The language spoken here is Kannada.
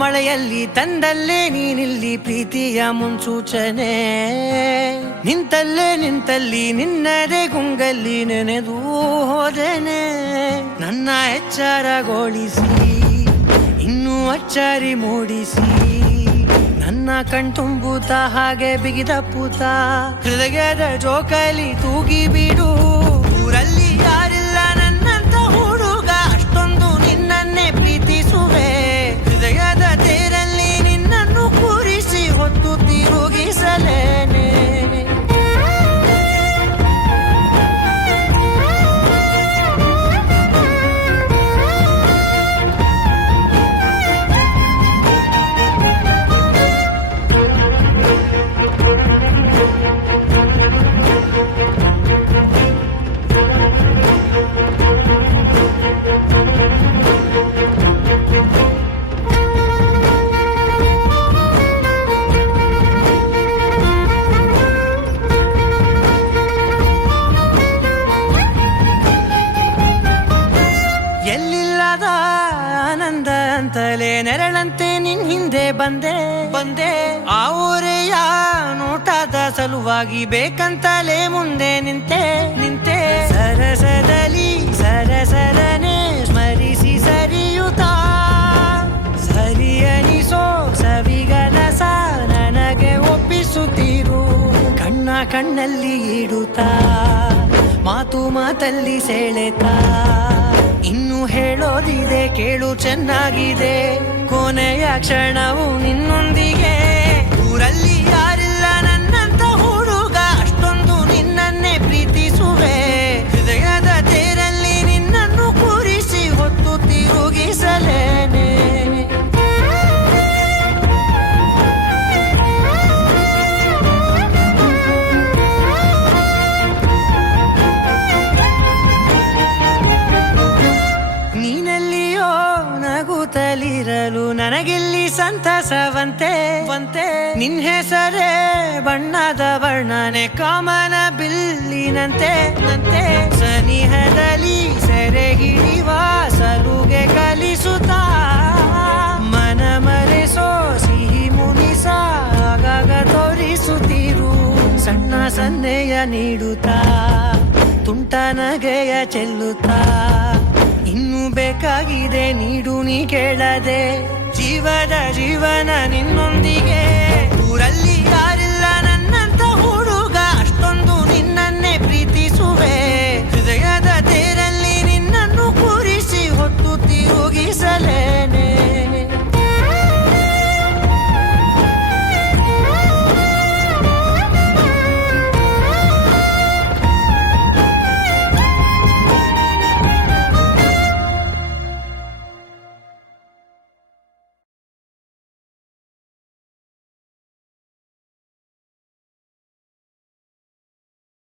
ಮಳೆಯಲ್ಲಿ ತಂದಲ್ಲೇ ನೀನಿಲ್ಲಿ ಪ್ರೀತಿಯ ಮುನ್ಸೂಚನೆ, ನಿಂತಲ್ಲಿ ನಿನ್ನದೇ ಗುಂಗಲ್ಲಿ ನೆನೆದು ಹೋದೆನೆ. ನನ್ನ ಎಚ್ಚರಗೊಳಿಸಿ ಇನ್ನೂ ಅಚ್ಚರಿ ಮೂಡಿಸಿ, ನನ್ನ ಕಣ್ತುಂಬುತ್ತ ಹಾಗೆ ಬಿಗಿದಪ್ಪುತ್ತ ಹೃದಯದ ಜೋಕಾಲಿ ತೂಗಿ ಬಿಡು. ಊರಲ್ಲಿ ಯಾರಿಲ್ಲ ನನ್ನಂತ ಹುಡುಗ, ಅಷ್ಟೊಂದು ನಿನ್ನನ್ನೇ ಪ್ರೀತಿಸುವೆ. ಹೃದಯದ ತೇರಲ್ಲಿ ನಿನ್ನನ್ನು ಕೂರಿಸಿ ಹೊತ್ತು ತಿರುಗಿಸಲೇನೆ. ಆನಂದ ಅಂತಲೇ ನೆರಳಂತೆ ನಿನ್ ಹಿಂದೆ ಬಂದೆ. ಆ ಊರೆಯ ನೋಟದ ಸಲುವಾಗಿ ಬೇಕಂತಲೇ ಮುಂದೆ ನಿಂತೆ. ಸರಸದಲ್ಲಿ ಸರಸರನೆ ಸ್ಮರಿಸಿ ಸರಿಯುತ್ತಾ, ಸರಿಯನಿಸೋ ಸವಿಗನಸ ನನಗೆ ಒಪ್ಪಿಸುತ್ತೀರು. ಕಣ್ಣಲ್ಲಿ ಇಡುತ್ತಾ, ಮಾತಲ್ಲಿ ಸೆಳೆತಾ, ಇನ್ನು ಹೇಳೋದಿದೆ ಕೇಳು ಚೆನ್ನಾಗಿದೆ. ಕೊನೆಯ ಕ್ಷಣವು ನಿನ್ನೊಂದಿಗೆ. ಊರಲ್ಲಿ ಯಾರಿಲ್ಲ ನನ್ನಂತ ಹುಡುಗ, ಅಷ್ಟೊಂದು ನಿನ್ನನ್ನೇ ಪ್ರೀತಿಸುವೆ. ಹೃದಯದ ತೇರಲ್ಲಿ ನಿನ್ನನ್ನು ಕೂರಿಸಿ ಹೊತ್ತು ತಿರುಗಿಸಲೇನೆ. ನಗುತ್ತಲಿರಲು ನನಗಿಲ್ಲಿ ಸಂತಸವಂತೆ. ನಿನ್ ಹೆಸರೇ ಬಣ್ಣದ ವರ್ಣನೆ ಕಾಮನ ಬಿಲ್ಲಿನಂತೆ. ಸನಿಹದಲ್ಲಿ ಸೆರೆ ಹಿಡಿಯುವ ಸಲುಗೆ ಕಲಿಸುತ್ತಾ, ಮನ ಮರೆಸೋ ಸಿಹಿ ಮುನಿಸ ಆಗಾಗ ತೋರಿಸುತ್ತೀರು. ಸಣ್ಣ ಸನ್ನೆಯ ನೀಡುತ್ತಾ, ತುಂಟ ನಗೆಯ ಚೆಲ್ಲುತ್ತಾ, ಇನ್ನು ಬೇಕಾಗಿದೆ ನೀಡು ನೀ ಕೇಳದೆ. ಜೀವನ ನಿನ್ನೊಂದಿಗೆ.